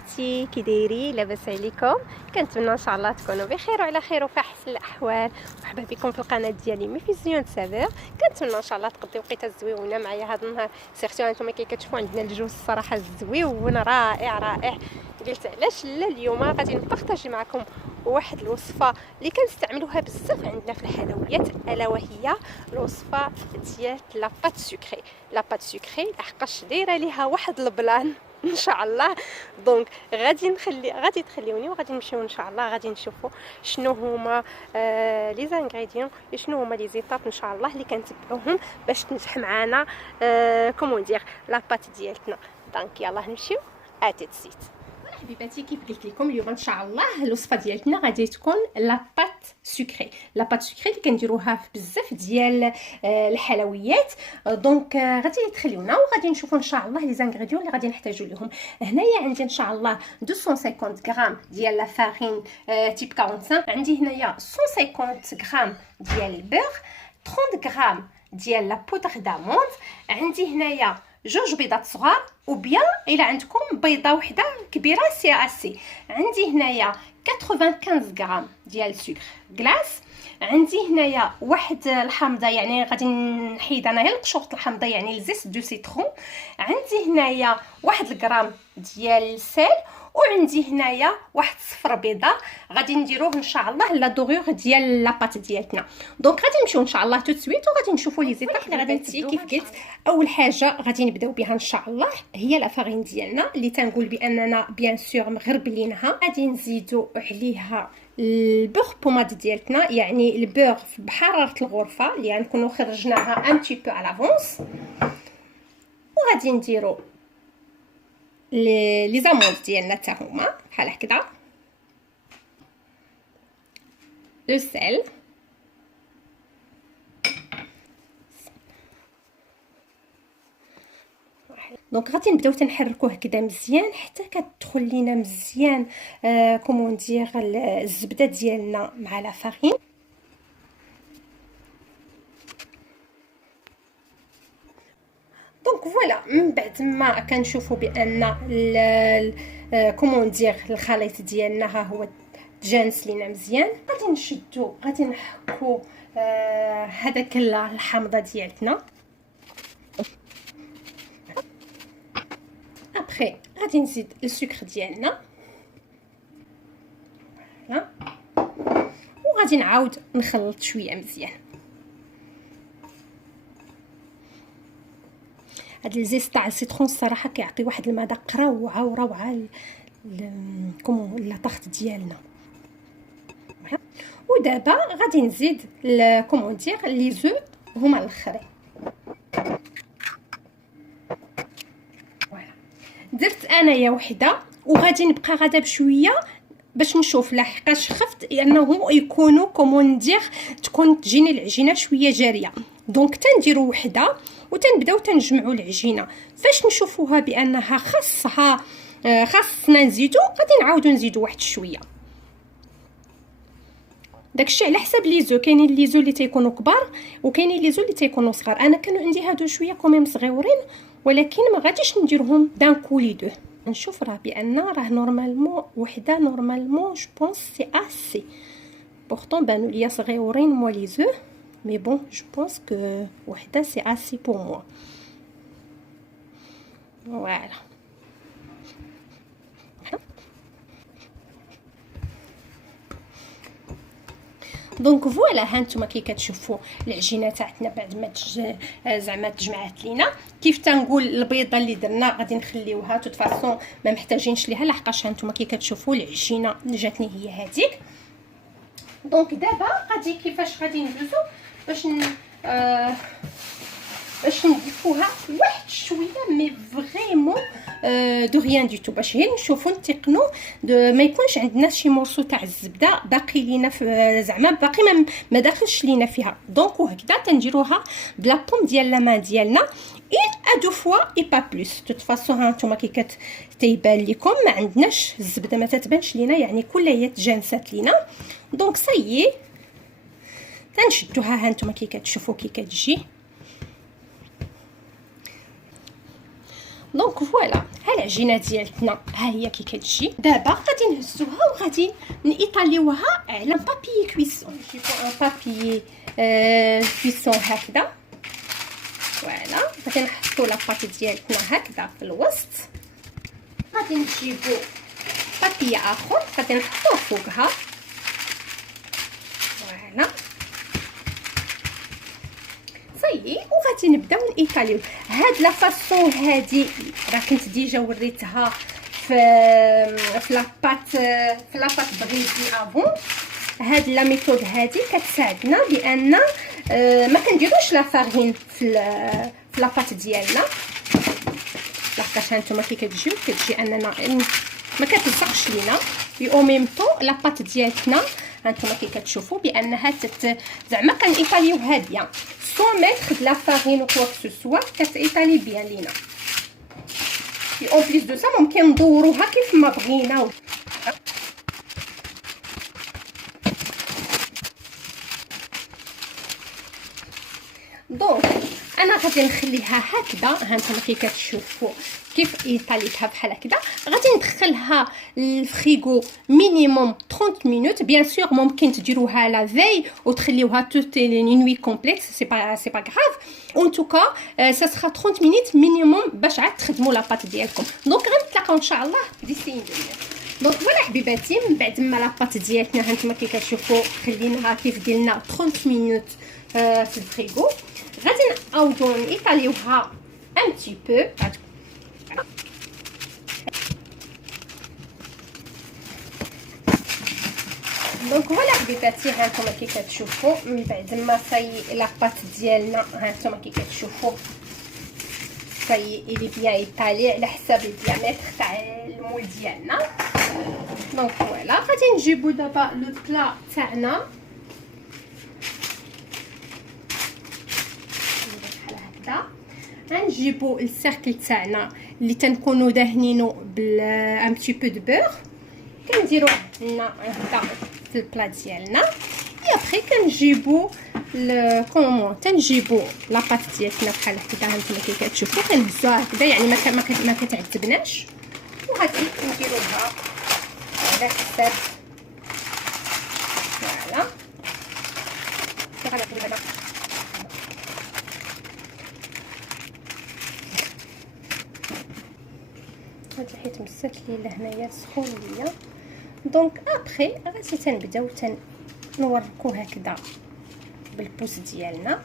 حبيباتي، كي دايرين؟ لاباس عليكم؟ كنتمنى ان شاء الله تكونوا بخير وعلى خير وفي احسن الاحوال. مرحبا بكم في القناه ديالي ميفيزيون سافور. كنتمنى ان شاء الله تقضيو وقيته زويونه معايا هذا النهار. سيرتو انتم كي كتشوفوا عندنا الجو الصراحه زويون رائع رائع. قلت علاش لا اليوم غادي نبارطاجي معكم واحد الوصفه اللي كنستعملوها بزاف عندنا في الحلويات، الا وهي الوصفه ديال لاباط سكري. لاباط سكري لحقاش دايره ليها واحد البلان ان شاء الله. دونك غادي تخليوني وغادي نمشيو ان شاء الله، غادي نشوفوا شنو هما لي زانغريديون، شنو هما لي زيتاب ان شاء الله اللي كنتبعوهم باش تنجح معنا كومون دير لاباط ديالتنا. دونك يلا نمشيو اتي تسيت. حبيباتي كيف قلت لكم اليوم ان شاء الله الوصفه ديالتنا غادي تكون لاباط سكري. لاباط سكري اللي كنديروها في بزاف ديال الحلويات. دونك غادي تخليونا وغادي نشوفوا ان شاء الله لي زانغريديون اللي غادي نحتاجو ليهم. هنايا عندي ان شاء الله 250 غرام ديال لا فارين تيب 45. عندي هنايا 150 غرام ديال البيغ، 30 غرام ديال لا بودر داموند. عندي هنايا جوج بيضات صغار، وبيان الا عندكم بيضه وحده كبيره سي اسي. عندي هنايا 95 غرام ديال سكر كلاص. عندي هنايا واحد الحامضه، يعني غادي نحيد انايا القشوره الحامضه يعني الزيت دو سيترون. عندي هنايا 1 غرام ديال السيل، وعندي هنايا واحد صفر بيضه غادي نديروه ان شاء الله لا دوغور ديال لاباط ديالتنا. دونك غادي نمشيو ان شاء الله تو سويت وغادي نشوفوا لي زيتاب اللي غادي نتبعوا. كيف قلت اول حاجه غادي نبداو بها ان شاء الله هي لا فارين ديالنا اللي تنقول باننا بيان سور مغربلينها. غادي نزيدوا عليها البوغ بوماد ديالتنا، يعني البوغ بحراره الغرفه اللي غنكونوا خرجناها ان تي بو على لافونس. وغادي نديروا لي زاموند ديالنا حتى هما بحال هكذا، لو سيل، دونك غادي نبداو تنحركوه هكذا مزيان حتى كتدخل لينا مزيان كومون دير الزبده ديالنا مع لا فارين. دونك فوالا من بعد ما كنشوفوا بان كومون دير الخليط ديالنا ها هو تجانس لينا مزيان، غادي نشدو غادي نحكو هذاك الحامضه ديالتنا. ابخي غادي نزيد السكر ديالنا وغادي نعاود نخلط شويه مزيان. هاد الزيت تاع السيترون الصراحه كيعطي واحد المذاق روعه وروعه كومون لا طاخت ديالنا. ودابا غادي نزيد كومون دير لي زو هما الاخرين. فوالا درت انايا وحده وغادي نبقى غادا بشويه باش نشوف لحقاش خفت انه يكونوا كومون دير تكون تجيني العجينه شويه جاريه. دونك تنديروا وحده وتنبداو تنجمعوا العجينه. فاش نشوفوها بانها خاصنا نزيدو غادي نعاودو نزيدو واحد شويه. داكشي على حساب لي زو، كاينين لي زو اللي تيكونوا كبار وكاينين لي زو اللي تيكونوا صغار. انا كانوا عندي هادو شويه كوميم صغيورين ولكن ما غاديش نديرهم دان كولي دو. نشوف راه بان راه نورمالمون وحده نورمالمون جو بونس سي اسي. pourtant بانوا ليا صغيورين موا لي زو مي بون جو بونس كو وحده سي اسي بور موا. فوالا دونك فوالا هانتوما كي كتشوفوا العجينه تاعتنا بعد ما زعما تجمعات لينا. كيف تنقول البيضه اللي درنا غادي نخليوها توت فاصون ما محتاجينش ليها لحقاش هانتوما كي كتشوفوا العجينه جاتني هي هذيك. دونك دابا غادي كيفاش غادي ندوزو باش نضيفوها واحد شويه مي فريمون دو ريان دو تو باش غير نشوفوا نتقنوا ما يكونش عندنا شي مورسو تاع الزبده باقي لينا زعما باقي ما داخلش لينا فيها. دونك وهكذا تنديروها بلا بوم ديال لا مان ديالنا اون ا دو فوا اي با بلوس. توت فاصون ها نتوما كي كتبان لكم ما عندناش الزبده ما تتبانش لينا يعني كلها هي تجانسات لينا. دونك صايي تنشدوها ها نتوما كي كتشوفوا كي كتجي. دونك فوالا العجينه ديالتنا ها هي كي كتجي. دابا غادي نهزوها وغادي نيطاليوها على بابي كويسون. نجيبو ان بابي كويسون هكذا. فوالا غادي نحطو لاباط ديالتنا هكذا في الوسط. غادي نجيبو بابي اخر غادي نحطوه فوقها. فوالا صايي وغادي نبداو نيطاليو. هاد لا فاصون هادي راه كنت ديجا وريتها في لاباط بغيزي افون. هاد لا ميثود هادي كتساعدنا بان ما كنديروش لا فارين في لاباط ديالنا، لحقاش هانتوما كي كتجي اننا ما كتلصقش لينا. او ميم طو لاباط ديالتنا هانتوما كي كتشوفوا بانها زعما كنيطاليوها بيان سو ميتر د لا فارين او كوا كو سوا. كتيطالي بيان لينا. اون بليس دو سا ممكن ندوروها كيف ما بغينا. دونك انا غادي نخليها هكذا. هانتوما كي كتشوفوا كيف ايطاليتها بحال هكذا. غادي ندخلها للفريغو مينيموم 30 مينوت. بيان سور ممكن تديروها لا في وتخليوها توت لي نوي كومبليت، سي با غراف. اون توكا سا سرا 30 مينوت مينيموم باش عاد تخدموا لاباط ديالكم. دونك غنتلاقاو ان شاء الله ديسي ندير. دونك فوالا حبيباتي، من بعد ما لاباط ديالتنا هانتوما كي كتشوفوا خليناها كيف قلنا 30 مينوت في الفريغو. غادي نعاودو نيطاليوها ان بتي بو. دونك فوالا حبيباتي، هانتوما كي كتشوفوا من بعد ما صاي لاباط ديالنا هانتوما كي كتشوفوا صاي الي بيان ايطالي على حساب الديامتر تاع المول ديالنا. دونك فوالا غادي نجيبو دابا لو بلا تاعنا بحال هكذا. غنجيبو السيركل تاعنا اللي تنكونوا داهنينو بان بتي بو دو بور. كنديرو هنا هكذا في البلا ديالنا. اي ابري كنجيبو تنجيبو لاباط ديالنا بحال هكذا. هانتوما كي كتشوفوا كنهزوها هكذا، يعني ما كتعذبناش. وغادي نديروها على حساب فوالا. هاد الحيط مسات لي لهنايا سخون ليا. دونك ابري غادي تنبداو نوركو هكذا بالبوس ديالنا.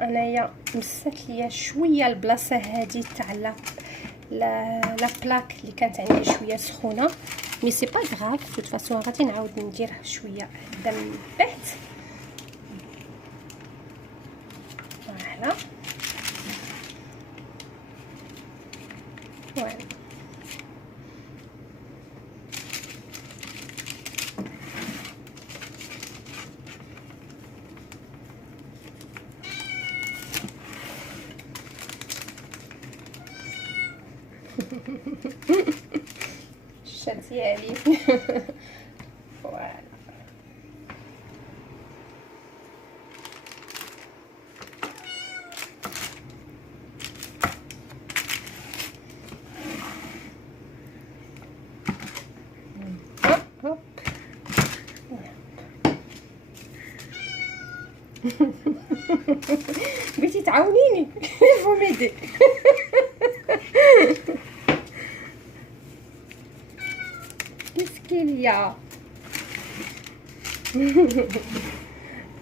انايا مسات ليا شويه البلاصه هذه تاع لا بلاك اللي كانت عندي شويه سخونه، مي سي با غراف. فوت فاسون غادي نعاود ندير شويه هكذا من بعد. فوالا فوالا الشات ديالي. فوالا هوب. بغيتي تعاونيني فوميدي. مسكينه.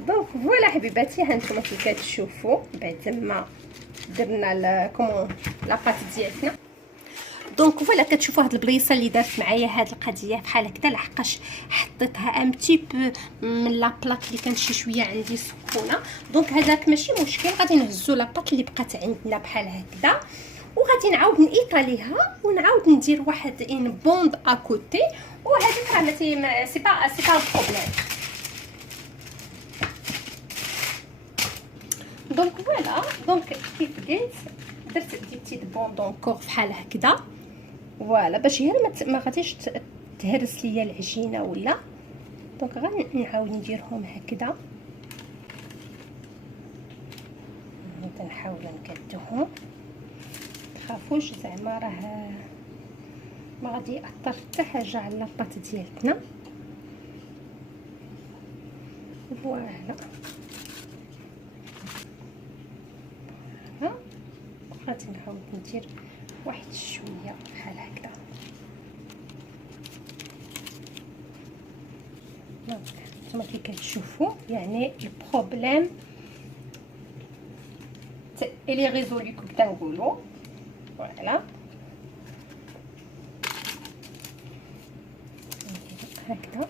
دونك فوالا حبيباتي، هانتوما كي كتشوفوا بعد ما درنا كومون لاباط ديالتنا. دونك فوالا كتشوفوا هاد البليصه اللي دارت معايا هاد القضيه بحال هكذا، لحقاش حطيتها ان بتي بو من لا بلاك اللي كانت شي شويه عندي سخونه. دونك هذاك ماشي مشكل، غادي نهزو لاباط اللي بقات عندنا بحال هكذا وغادي نعاود نيطاليها ونعاود ندير واحد ان بوند اكوتي. وهذيك راه ماشي سي با بروبليم. دونك فوالا، دونك كيف قلت درت دي بتيت بوند اونكور بحال هكذا. فوالا باش هي ما غاديش تهرس ليا العجينه ولا. دونك غنعاود نديرهم هكذا، تنحاول نكدوهم، تخافوش زعما راه ما غادي ياثر حتى حاجه على لاباط ديالتنا. فوالا غادي نعاود ندير واحد شويه بحال هكذا. نتوما كي كتشوفوا يعني البروبليم الي ريزولي كنت نقولوا. فوالا هكذا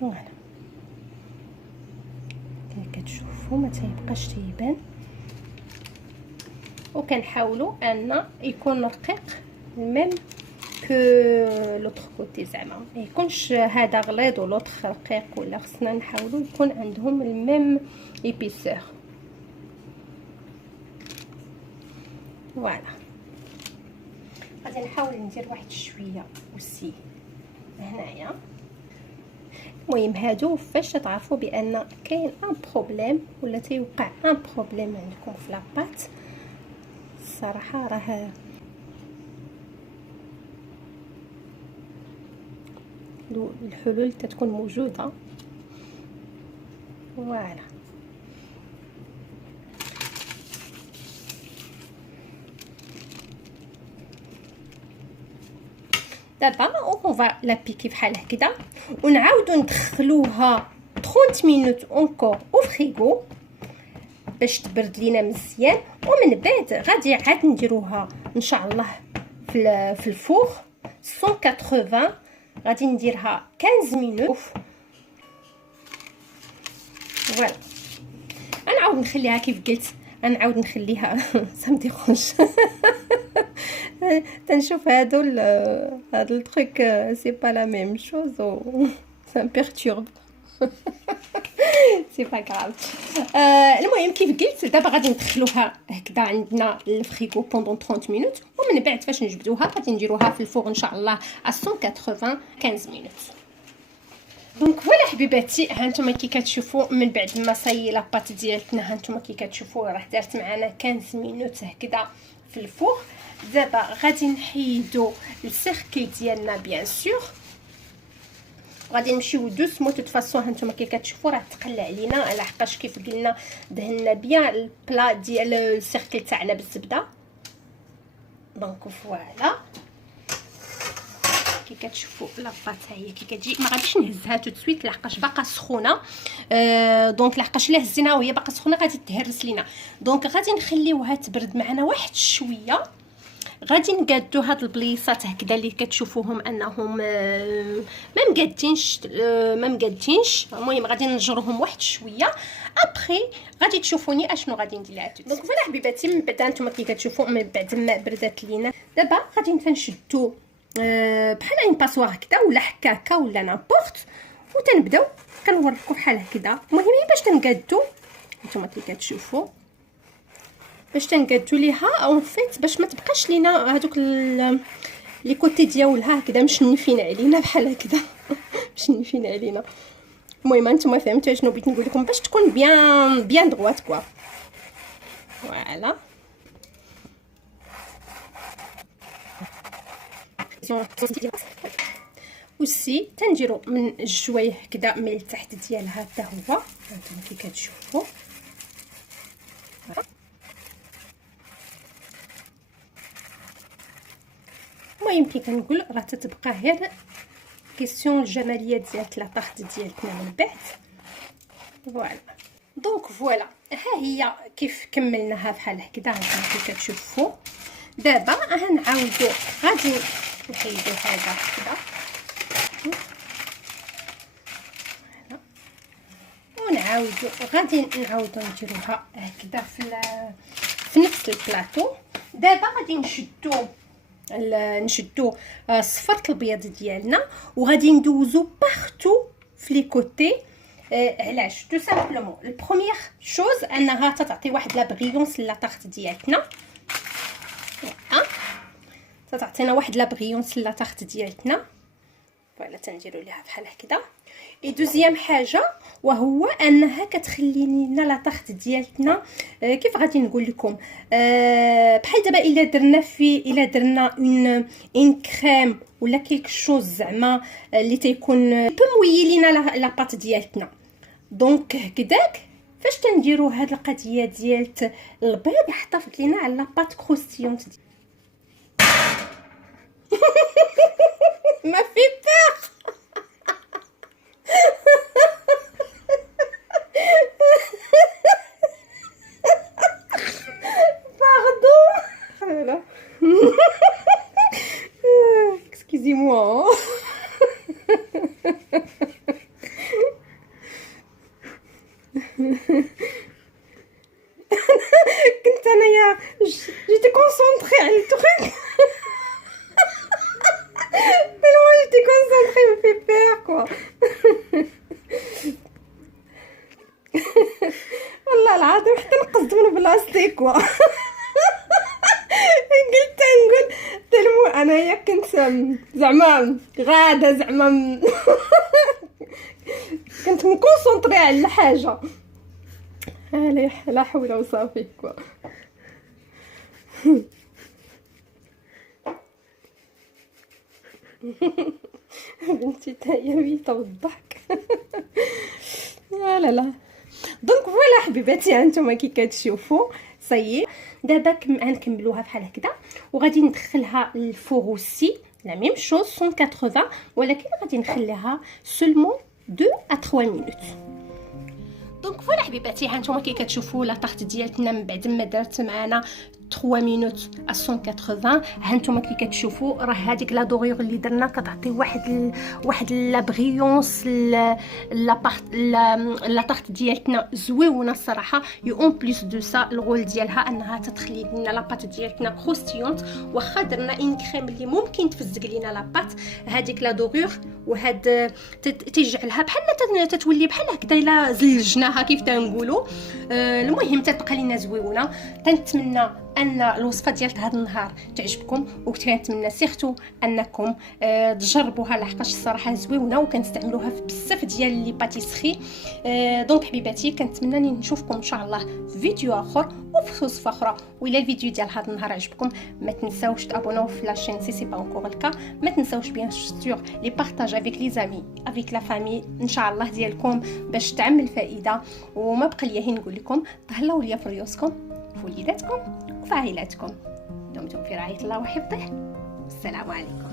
فوالا كما كتشوفوا ما تيبقاش تيبان، وكنحاولوا ان يكون رقيق ميم كو لوطخ كوتي، زعما ما يكونش هذا غليظ ولوطخ رقيق، ولا خصنا نحاولوا يكون عندهم الميم ايبيسور. فوالا غادي نحاول ندير واحد شويه وسي هنايا. المهم هادو فاش تعرفوا بان كاين ان بروبليم ولا تيوقع ان بروبليم عندكم في لاباط، الصراحه راه الحلول تتكون موجوده. فوالا دابا اون فا لابيكي بحال هكذا، ونعاودو ندخلوها 30 مينوت اونكور او فريغو باش تبرد لينا مزيان، ومن بعد غادي عاد نديروها ان شاء الله في الفور 180. غادي نديرها 15 مينوت. فوالا غنعاود نخليها كيف قلت، غنعاود نخليها سامدي خونش تنشوف هادو هاد التروك سي با لا ميم شوز و سا بيرتورب سي با غراف. المهم كيف قلت دابا غادي ندخلوها هكذا عندنا الفريغو بوندون 30 مينوت، ومن بعد فاش نجبدوها غادي نديروها في الفور ان شاء الله ا 180 15 مينوت. دونك فوالا حبيباتي، ها نتوما كي كتشوفوا من بعد ما صاي لاباط ديالتنا، ها نتوما كي كتشوفوا راه دارت معنا 15 مينوت هكذا في الفور. دابا غادي نحيدو السيركل ديالنا بيان سور، غادي نمشيو دوسمو. توت فاسون هانتوما كي كتشوفوا راه تقل علينا، على حقاش كيف قلنا دهنا بيان البلا ديال السيركل تاعنا بالزبده. دونك فوالا كي كتشوفوا لاباط هي كي كتجي، ما غاديش نهزها تو سويت لحقاش باقا سخونه. دونك لحقاش الا هزيناها وهي باقا سخونه غادي تهرس لينا. دونك غادي نخليوها تبرد معنا واحد شويه. غادي نقادو هاد البليصات هكذا اللي كتشوفوهم انهم ما مقادينش. المهم غادي نجروهم واحد شويه، ابري غادي تشوفوني اشنو غادي ندير لها. دونك فوالا حبيباتي، من بعد نتوما كي كتشوفوا من بعد ما بردات لينا، دابا غادي نشدو بحال اين باسوار هكذا ولا حكاكه ولا نابورت، وتنبداو كنوريكم بحال هكذا. المهم باش تنقادو نتوما كي كتشوفوا باش تنقادو ليها اون فيت باش ما تبقاش لينا هذوك لي كوتي ديالها هكذا مشنفين علينا بحال هكذا مشنفين علينا. المهم نتوما فهمتوا شنو بغيت نقول لكم، باش تكون بيان دغوات كوا. فوالا وسي تنديرو من الجوايه هكذا من التحت ديالها حتى هو هانتوما كي كتشوفوا. المهم كي كنقول راه تتبقى غير كيسيون الجماليه ديال لابارت ديالتنا من بعد. فوالا دونك فوالا ها هي كيف كملناها بحال هكذا كي كتشوفوا. دابا غنعاودو غادي نحيدو هذا هكذا ونعاودو غادي نعاودو نديروها هكذا في نفس البلاطو. دابا غادي نشدو نشدو صفرة البيض ديالنا وغادي ندوزو بارتو في لي كوتي. علاش؟ تو سامبلومون البروميير شوز انها تعطي واحد لا بريونس لا طارت ديالتنا، تعطينا واحد لا بريونس لا طارت ديالتنا. فوالا تنديروا ليها بحال هكذا. اي دوزيام حاجه وهو انها كتخلي لنا لا طارت ديالتنا كيف غادي نقول لكم، بحال دابا الا درنا اون كريم ولا كيلك شوز زعما اللي تيكون مويل لينا لا بات ديالتنا. دونك هكذاك فاش تنديروا هاد القضيه ديال البيض يحتفظ لينا على لا بات كروستيونت ما في بير. Pardon. Excusez-moi. كنت انايا جيتي كونسونطري على التروك. tellement j'étais concentrée, me fait peur quoi. والله العظيم حتى نقصت من بلاصتي كوا. قلت نقول تلمو انايا كنت زعما غاده زعما كنت مكونسونطري على الحاجه. لا حول وصافي كوا. بنتي تاهي ميته بالضحك. لا دونك فوالا حبيباتي هانتوما كي كتشوفوا صايي. دابا غنكملوها بحال هكذا وغادي ندخلها للفوروسي لا ميم شوز 180 ولكن غادي نخليها سولمون 2 à 3 مينوت. دونك فوالا حبيباتي هانتوما كي كتشوفوا لا طارت ديالتنا من بعد ما درت معنا 3 مينوت à 180. هانتوما كي كتشوفوا راه هذيك لا دوريغ اللي درنا كتعطي واحد لا بريونس لا طارت ديالتنا زويونه الصراحه. يو اون بليس دو سا الغول ديالها انها تتخلي لنا لا بات ديالتنا كروستيونت. واخا درنا ان كريم اللي ممكن تفزق لينا لا بات، هذيك لا دوريغ وهاد تيجعلها بحال تتولي بحال هكذا الا زلجناها كيف تنقولوا. المهم تتبقى لينا زويونه. تنتمنى ان الوصفه ديال هذا النهار تعجبكم وكنتمنى سيرتو انكم تجربوها لحقاش الصراحه زويونه وكنستعملوها في بزاف ديال لي باتيسري. دونك حبيباتي كنتمنى نشوفكم ان شاء الله في فيديو اخر وفي وصفه اخرى. وإلا الفيديو ديال هذا النهار عجبكم ما تنساوش تابوناو في لاشين سي با انكور الكا. ما تنساوش بيان سور لي بارطاج افيك لي زامي افيك لا فامي ان شاء الله ديالكم باش تعم الفائده. وما بقى لي نقول لكم تهلاو ليا في ريوسكم في وليداتكم وفي عائلاتكم. دمتم في رعاية الله وحفظه. السلام عليكم.